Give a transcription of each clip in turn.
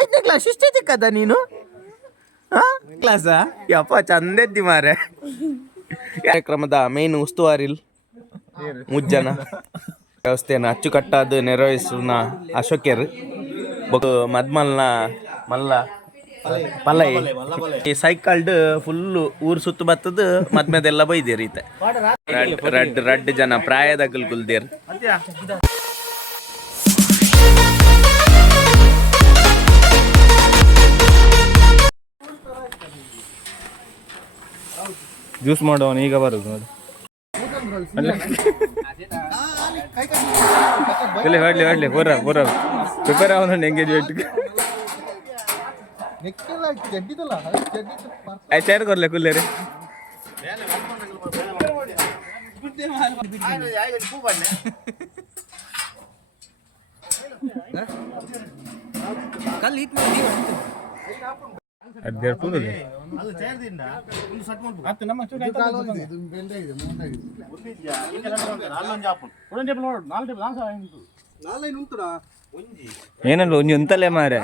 ಐದನೇ ಕ್ಲಾಸ್ ಇಷ್ಟೇ ಚಿಕ್ಕದ ನೀನು ಕ್ಲಾಸಾ ಯಪ್ಪ ಚಂದೆದ್ದಿ ಮಾರೆ. ಕಾರ್ಯಕ್ರಮದ ಮೇನ್ ಉಸ್ತುವಾರಿಲ್ ಮುಜ್ಜನ ವ್ಯವಸ್ಥೆಯನ್ನು ಅಚ್ಚುಕಟ್ಟಾದ ನೆರವೇರಿಸುವ ಅಶೋಕ್ಯರ್ ಮದ್ಮಲ್ನ ಮಲ್ಲ ಪಲೈ ಈ ಸೈಕಲ್ಡ್ ಫುಲ್ಲು ಊರು ಸುತ್ತು ಬತ್ತದ ಮದ್ಮೆದೆಲ್ಲ ಬೈದೇರ್ ಈತ ರಡ್ ಜನ ಪ್ರಾಯದ ಗುಲ್ದೇರ್. ಜ್ಯೂಸ್ ಮಾಡೋನು ಈಗ ಬರೋದು ನೋಡಿ. ಹೊಡ್ಲಿ ಪೂರ ಪ್ರಿಪೇರ್ ಆಗೋಣ ಎಂಗೇಜ್ಮೆಂಟ್ ಚೇರ್ ಕೊರ್ಲೆ ಕುಲ್ಲೆ ರೀ. ಏನಲ್ಲ ಒಂಜಿ ಉಂತಲೆ ಮಾರೆ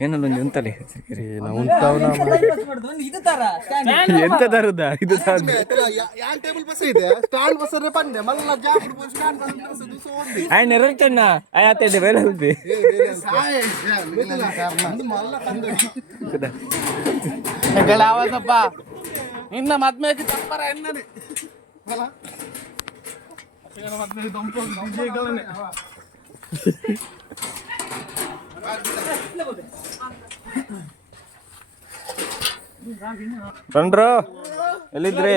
ಏನಲ್ಲ ಒಂಜಿ ಉಂತಲೆ ಎಂತ ತರುದ ಇದು ఆయన నెరవేర్చన్నా ఆయతే వేరే ఉంది ನಿನ್ನ ಮದ್ಮೆಗೆ ತಪ್ಪರ ಎನ್ನನೆ ಬಂಡ್ರು ಎಲ್ಲಿದ್ರಿ?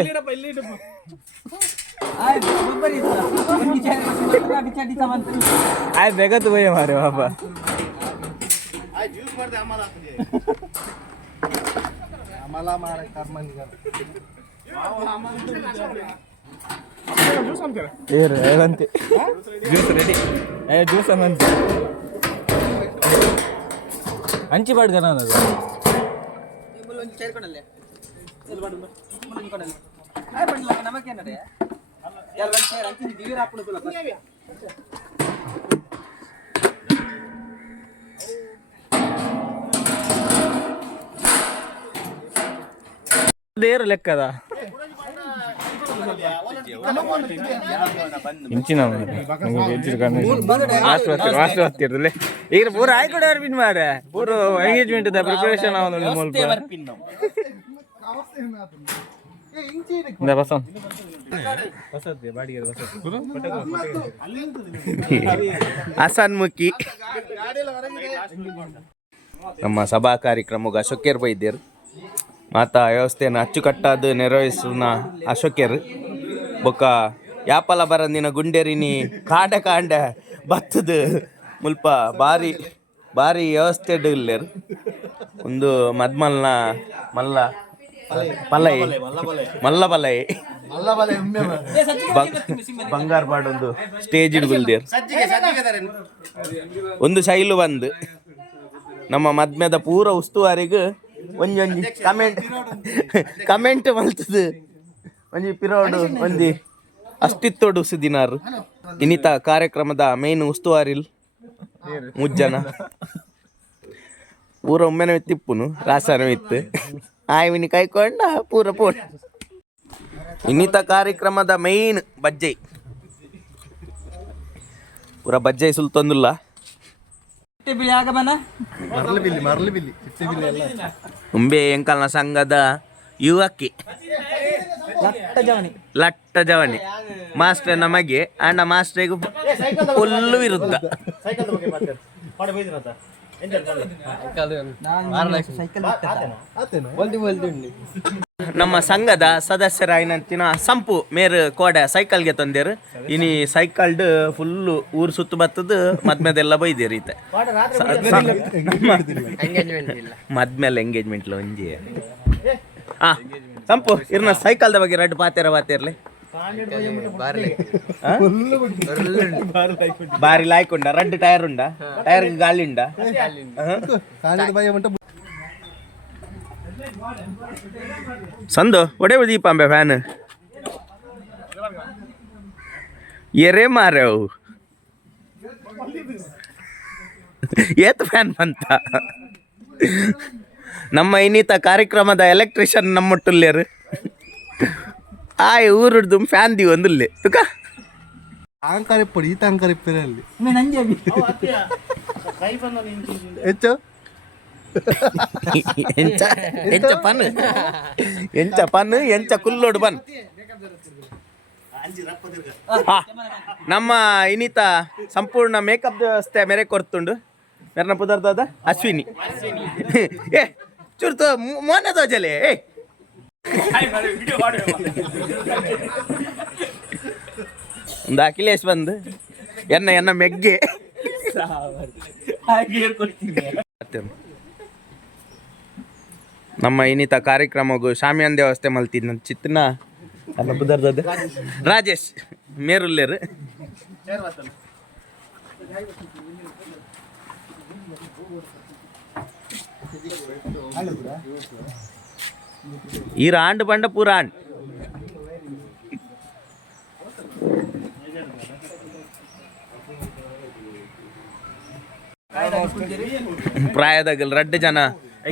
ಆಯ್ ಬೇಗತ್ತು ಬಯ್ಯ ಮಾರೆ ಬಾಬಾ. ಜ್ಯೂಸ್ ರೆಡಿ ಜ್ಯೂಸ್ ಅಮ್ಮಂತ ಹಂಚಿ ಬಾಡ್ಗನ ಅದು ದೇರು ಲೆಕ್ಕದ ಇಂಚಿನ ಆಸ್ವಾಸ್ತಿರಲಿ ಈಗ ಪೂರ ಆಯ್ಕೊಡೋರು ಪಿನ್ ಮಾರೆ ಪೂರ ಎಂಗೇಜ್ಮೆಂಟ್ ಪ್ರಿಪರೇಷನ್ ಹಸನ್ಮುಖಿ ನಮ್ಮ ಸಭಾ ಕಾರ್ಯಕ್ರಮಕ್ಕೆ ಅಶೋಕ್ಯರ್ ಬೈದ್ಯರು ಮಾತಾ ವ್ಯವಸ್ಥೆಯನ್ನು ಅಚ್ಚುಕಟ್ಟಾದ ನೆರವೇರಿಸುವ ಅಶೋಕ್ಯರ್ ಬೊಕ್ಕ ಯಾಪಲ ಬರಂದಿನ ಗುಂಡೇರಿನಿ ಕಾಂಡ ಬತ್ತದ ಮುಲ್ಪ ಭಾರಿ ವ್ಯವಸ್ಥೆ ಇಲ್ಲೇರು ಒಂದು ಮದ್ಮಲ್ನ ಮಲ್ಲ ಪಲೈ ಬಂಗಾರ ಪಾಡೊಂದು ಸ್ಟೇಜ್ ಇಡ್ಗುಲ್ದೇರು ಒಂದು ಶೈಲು ಬಂದು ನಮ್ಮ ಮದ್ಮೆದ ಪೂರ ಉಸ್ತುವಾರಿಗೆ ಒಂಜಿ ಕಮೆಂಟ್ ಮಲ್ತದು ಒಂಜಿ ಪಿರೋಡು ಒಂಜಿ ಅಸ್ತಿತ್ವಡು ಸುದಿನಾರು ಇನ್ನಿತ ಕಾರ್ಯಕ್ರಮದ ಮೇನ್ ಉಸ್ತುವಾರಿಲ್ ಮುಜ್ಜನ ಪೂರ ಒಮ್ಮೆನ ತಿಪ್ಪುನು ರಾಸನ ಇತ್ತು ಆಯ್ವಿನಿ ಕೈಕೊಂಡ ಪೂರ ಪೋಣ ಇನ್ನಿತ ಕಾರ್ಯಕ್ರಮದ ಮೇನ್ ಬಜ್ಜೈ ಪೂರ ಬಜ್ಜೈ ಸುಲ್ತೊಂದುಲ್ಲ ಉಂಬೆ ಎಂಕಲ್ನ ಸಂಘದ ಯುವಕಿ ಲಟ್ಟ ಜವನಿ ಮಾಸ್ಟರ್ ನಮಗೆ ಅಣ್ಣ ಮಾಸ್ಟರ್ಗೂ ಫುಲ್ಲು ವಿರುದ್ಧ. ನಮ್ಮ ಸಂಘದ ಸದಸ್ಯರಾಯಿನಂತಿನ ಸಂಪು ಮೇರು ಕೋಡೆ ಸೈಕಲ್ಗೆ ತಂದೇರು ಇನಿ ಸೈಕಲ್ಡ್ ಫುಲ್ಲು ಊರು ಸುತ್ತು ಬತ್ತದ ಮದ್ಮೆದೆಲ್ಲ ಬೈದೇರು ಈತ ಮದ್ಮೇಲೆ ಎಂಗೇಜ್ಮೆಂಟ್ಲ ಒಂಜಿ ಸಂಪು ಇರ್ನ ಸೈಕಲ್ದ ಬಗ್ಗೆ ರಡ್ಡು ಪಾತೇರ್ಲಿ ಬಾರಿ ಲಾಯ್ಕೊಂಡ ರಡ್ಡು ಟೈರ್ ಉಂಡ ಟೈರ್ ಗಾಳಿ ಉಂಡ ಸಂದು ಒಡೆ ದೀಪಾಂಬೆ ಫ್ಯಾನ್ ಎರೆ ಮಾರವು ಏತ್ ಫ್ಯಾನ್ ಬಂತ ನಮ್ಮ ಇನ್ನಿತ ಕಾರ್ಯಕ್ರಮದ ಎಲೆಕ್ಟ್ರಿಷಿಯನ್ ನಮ್ಮೊಟ್ಟುಲ್ಲೇರು ಆಯ್ ಊರುಡ್ದು ಫ್ಯಾನ್ ದಿ ಒಂದುಲ್ಲೆ ತುಕ ಅಹಂಕಾರ ಇಪ್ಪಡಿ ಈತ ಅಹಂಕಾರ ಇಪ್ಪರಲ್ಲಿ ಹೆಚ್ಚು ಎಂಚ ಎಂಚ ಪನ್ ಎಂಚ ಪನ್ ಎಂಚ ಕುಲ್ಲೋಡು ಬನ್ ನಮ್ಮ ಇನ್ನಿತ ಸಂಪೂರ್ಣ ಮೇಕಪ್ ವ್ಯವಸ್ಥೆ ಮೇರೆ ಕೊರ್ತುಂಡು ಮೇರ್ನ ಪುದರ್ದಾದ ಅಶ್ವಿನಿ ಏ ಚುರ್ತು ಮೋನೆ ತೋಜಲೆ ಏ ಒಂದು ಅಖಿಲೇಶ್ ಬಂದು ಎನ್ನ ಮೆಗ್ಗೆ ನಮ್ಮ ಇನ್ನಿತ ಕಾರ್ಯಕ್ರಮಗೂ ಶಾಮಿಯಾನ್ ವ್ಯವಸ್ಥೆ ಮಲ್ತಿದ್ ಚಿತ್ತನ ಅಲ್ಲ ಬುದರ್ದದ ರಾಜೇಶ್ ಮೇರುಲ್ಲೇರು ಈ ಆಂಡ್ ಬಂಡ ಪೂರ ಆಂಡ್ ಪ್ರಾಯದಗಲ್ ರಡ್ಡ್ ಜನ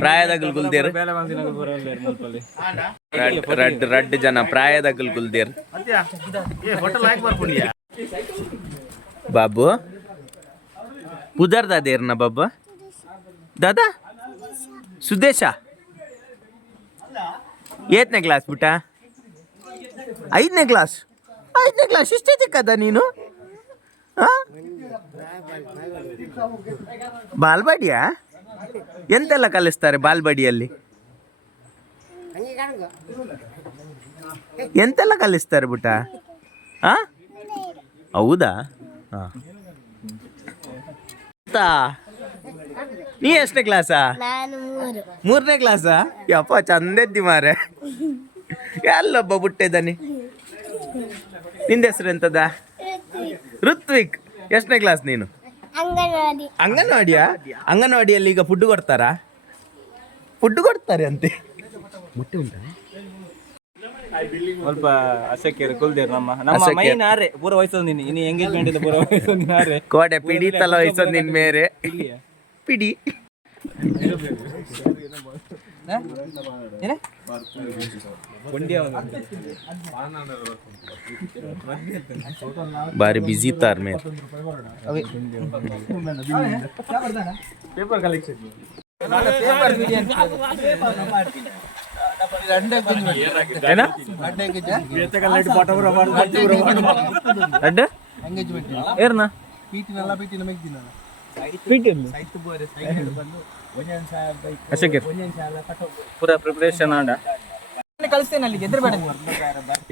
ಪ್ರಾಯದಗಲ್ ಗುಲ್ದೇರ್ ರಡ್ಡ್ ಜನ ಪ್ರಾಯದಗಲ್ ಗುಲ್ದೇರ್ ಬಾಬು ಪುದರ್ ದಾದೇರ್ನ ಬಾಬಾ ದಾದಾ ಸುದೇಶ ಏತನೇ ಕ್ಲಾಸ್ ಬಿಟ್ಟ 5ನೇ ಕ್ಲಾಸ್ ಇಷ್ಟೇ ಚಿಕ್ಕದ ನೀನು ಬಾಲ್ಬಡಿಯಾ ಎಂತೆಲ್ಲ ಕಲಿಸ್ತಾರೆ ಬಾಲ್ಬಡಿಯಲ್ಲಿ ಎಂತೆಲ್ಲ ಕಲಿಸ್ತಾರೆ ಬಿಟ್ಟ ಹೌದಾ ನೀ ಎಷ್ಟನೇ ಕ್ಲಾಸಾ 3ನೇ ಕ್ಲಾಸಾ ಯಪ್ಪ ಚಂದದ್ದಿ ಮಾರೆ ಎಲ್ಲೊಬ್ಬ ಬುಟ್ಟಿದ್ದಾನೆ ನಿಂದ ಹೆಸರು ಎಂತದ ಋತ್ವಿಕ್ ಎಷ್ಟನೇ ಕ್ಲಾಸ್ ನೀನು ಅಂಗನವಾಡಿಯಾ ಅಂಗನವಾಡಿಯಲ್ಲಿ ಈಗ ಫುಡ್ ಕೊಡ್ತಾರಾ ಫುಡ್ ಕೊಡ್ತಾರೆ ಅಂತೆ ಮುಟ್ಟೆ ಉಂಟಾ ಸ್ವಲ್ಪ ಅಸಕ್ಕೆ ಕುಲ್ದೇರು ನಮ್ಮ ಮೈನ್ ಆರೆ ಪೂರ ವಯಸ್ಸು ನೀನು ಇನ್ನು ಎಂಗೇಜ್ಮೆಂಟ್ ಇದೆ ಪೂರ ವಯಸ್ಸು ನೀನು ಆರೆ ಕೋಡೆ ಪಿಡಿ ತಲ ವಯಸ್ಸು ನಿನ್ ಮೇರೆ ಪಿಡಿ ಬಾರಿ ಬಿಸಿ ತಾರ್ ಮೇರೆ ಪೇಪರ್ ಕಲೆಕ್ಷನ್ ಏರ್ನ ಪೂರ ಪ್ರಿಪರೇಷನ್ ಆಡ ಕಳಿಸ್ತೇನೆ ಅಲ್ಲಿಗೆ ಎದುರು ಬೇಡ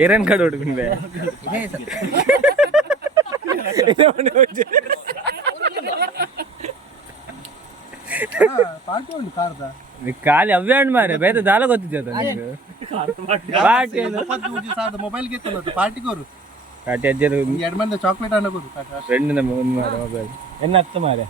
ಏರೇನ್ ಕಡೆ ಹುಡುಗನ್ಬೆ ಖಾಲಿ ಅವ್ಯಾಣ್ ಮಾರೆ ಬೇರೆ ದಾಲ ಗೊತ್ತಿದ್ದ ಮೊಬೈಲ್ ಪಾರ್ಟಿಗೋರು ಪಾರ್ಟಿ ಅಜ್ಜರು ಎರಡು ಮಂದಿ ಚಾಕ್ಲೇಟ್ ಅನ್ನೋರು ಫ್ರೆಂಡ್ ನಮ್ಮ ಮೊಬೈಲ್ ಎನ್ನ ಹತ್ತು ಮಾರೆ